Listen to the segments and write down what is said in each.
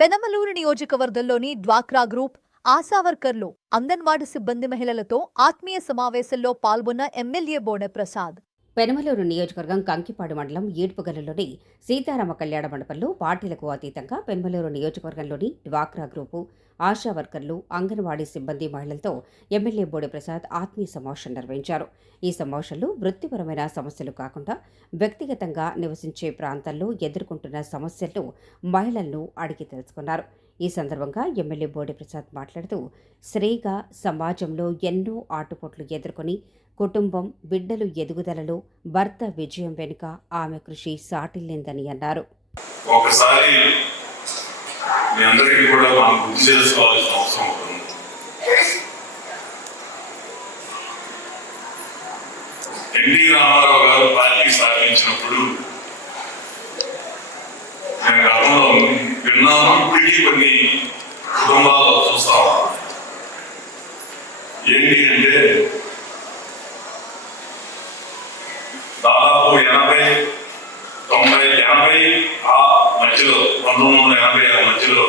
పెనమలూరు నియోజకవర్గంలోని డ్వాక్రా గ్రూప్ ఆశా వర్కర్లు అంగన్వాడీ సిబ్బంది మహిళలతో ఆత్మీయ సమావేశంలో పాల్గొన్న ఎమ్మెల్యే బోనె ప్రసాద్. పెనమలూరు నియోజకవర్గం కంకిపాడు మండలం ఏడ్పుగల్లులోని సీతారామ కళ్యాణ మండపంలో పార్టీలకు అతీతంగా పెనమలూరు నియోజకవర్గంలోని డ్వాక్రా గ్రూపు ఆశా వర్కర్లు అంగన్వాడీ సిబ్బంది మహిళలతో ఎమ్మెల్యే బోనె ప్రసాద్ ఆత్మీయ సమావేశం నిర్వహించారు. ఈ సమావేశంలో వృత్తిపరమైన సమస్యలు కాకుండా వ్యక్తిగతంగా నివసించే ప్రాంతాల్లో ఎదుర్కొంటున్న సమస్యలను మహిళలను అడిగి తెలుసుకున్నారు. ఈ సందర్భంగా ఎమ్మెల్యే బోనె ప్రసాద్ మాట్లాడుతూ స్త్రీగా సమాజంలో ఎన్నో ఆటుపోట్లు ఎదుర్కొని కుటుంబం బిడ్డలు ఎదుగుదలలో భర్త విజయం వెనుక ఆమె కృషి సాటిల్లేందని అన్నారు. ఒకసారి మీ అందరికీ కూడా మనం గుర్తు చేసుకోవాల్సిన అవసరం ఉంటుంది. ఎన్టీ రామారావు గారు పార్టీ స్థాపించినప్పుడు నేను గతంలో విన్నాను, ఇప్పటికీ కొన్ని కుటుంబాల్లో చూస్తా ఉన్నాను. ఏంటి అంటే దాదాపు 80 ఆ మధ్యలో 1980 మధ్యలో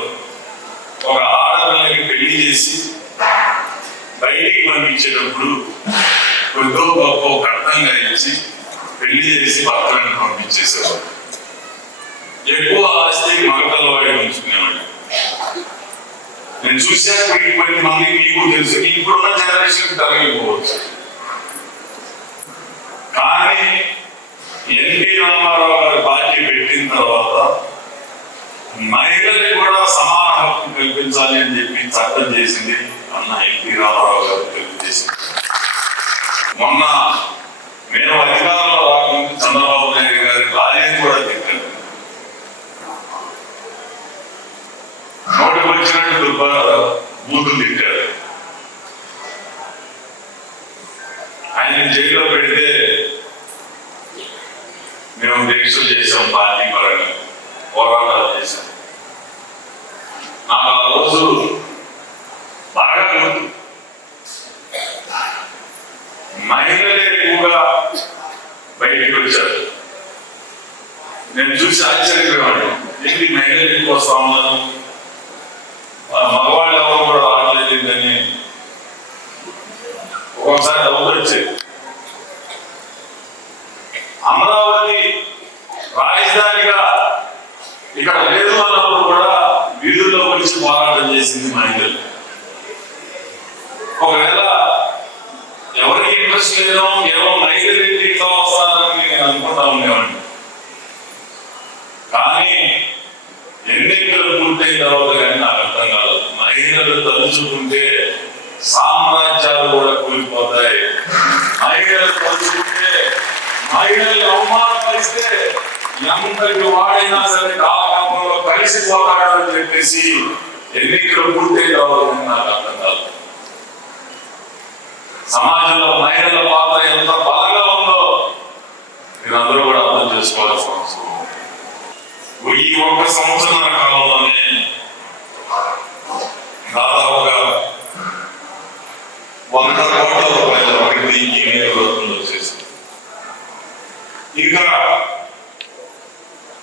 ఒక ఆడపిల్లకి పెళ్లి చేసి బయటికి పంపించేటప్పుడు కొద్దో గొప్ప కట్నంగా ఇచ్చి పెళ్లి చేసి భర్తలను పంపించేసేవాడు. ఎక్కువ ఆస్తికి మగతల వాడి ఉంచుకునేవాడు. నేను చూశాను, కొద్ది మంది మీకు తెలుసు, ఇప్పుడున్న జనరేషన్ తరలిపోవచ్చు. కానీ ఎన్టీ రామారావు గారి పార్టీ పెట్టిన తర్వాత మహిళలకు కూడా సమాన హక్కు కల్పించాలి అని చెప్పి చట్టం చేసింది అన్న ఎన్టీ రామారావు గారు తెలియజేసింది. మొన్న మేము అధికారంలో రాకముందు చంద్రబాబు నాయుడు గారి భార్యను కూడా తిట్టారు. నోటికి వచ్చినట్టు బూతులు తిట్టారు. ఆయన జైల్లో పెడితే మేము దీక్షలు చేసాం, పార్టీ పరంగా పోరాటాలు చేశాం. నాకు ఆ రోజు బాగా గుర్తు. మహిళలే ఎక్కువగా బయటికి వచ్చారు. నేను చూసి ఆశ్చర్యపోయాను, ఏంటి మహిళలు ఎక్కువ వస్తా ఉన్నాను, మగవాళ్ళు ఎవరు కూడా రావట్లేదని ఒక్కొక్కసారి డబ్బులు వచ్చేది. అమరావతి రాజధానిగా ఇక్కడ లేదు అన్నప్పుడు కూడా వీధుల్లో వచ్చి పోరాటం చేసింది మహిళలు. ఒకవేళ ఎవరికి ఇంట్రెస్ట్ లేదో కేవలం మహిళలు ఇట్లా వస్తారని నేను అనుకుంటా ఉండేవాడిని. కానీ ఎన్నికలు పూర్తయిన తర్వాత కానీ నాకు అర్థం కాదు, మహిళలు తలుచుకుంటే సామ్రాజ్యాలు కూడా కూలిపోతాయి. మహిళలు తలుచుకుంటే, మహిళల్ని అవమానపరిస్తే ఎంతటి వాడైనా సరే కాలంలో కలిసిపోతాడని చెప్పేసి ఎన్నికలు పూర్తయిన తర్వాత నాకు అర్థం కాదు. సమాజంలో మహిళల పాత్ర ఎంత బలంగా ఉందో మీరందరూ కూడా అర్థం చేసుకోవాల్సిన అవసరం. ఈ 1 సంవత్సరాల కాలంలోనే దాదాపుగా 100 కోట్ల రూపాయల అభివృద్ధి ఈ నియోజకవర్గంలో వచ్చేసింది. ఇంకా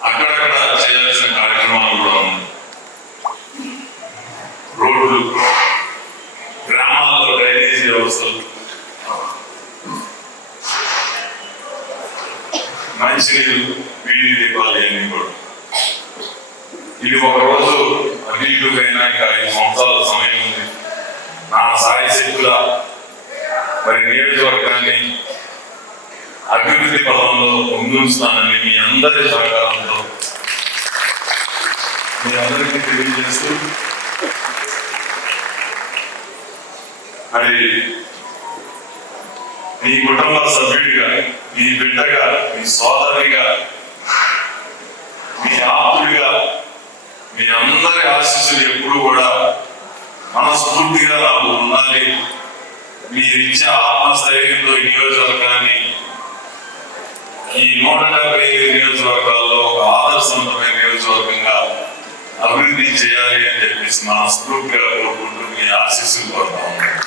అక్కడక్కడ చేయాల్సిన కార్యక్రమాలు కూడా ఉన్నాయి. రోడ్లు, గ్రామాల్లో డ్రైనేజీ వ్యవస్థలు, మంచినీళ్ళు, వీధి దీపాలు అన్నీ కూడా. ఇది ఒక రోజు అటు ఇటుకైనా ఇంకా 5 సంవత్సరాల సమయం ఉంది. నా సాయశక్తుల మరి నియోజకవర్గాన్ని అభివృద్ధి పదంలో ముందుంచుతానని మీ అందరి సహకారంతో మీ అందరికీ తెలియజేస్తూ, మరి మీ కుటుంబ సభ్యుడిగా, మీ బిడ్డగా, మీ సోదరిగా, మీ ఆప్తుడిగా మీ అందరి ఆశీస్సులు ఎప్పుడు కూడా మనస్ఫూర్తిగా నాకు ఉండాలి. మీరిచ్చే ఆత్మస్థైర్యంతో ఈ నియోజకవర్గాన్ని, ఈ 175 నియోజకవర్గాల్లో ఒక ఆదర్శవంతమైన నియోజకవర్గంగా అభివృద్ధి చేయాలి అని చెప్పేసి మనస్ఫూర్తిగా కోరుకుంటూ మీ ఆశీస్సులు కోరుతా ఉన్నాను.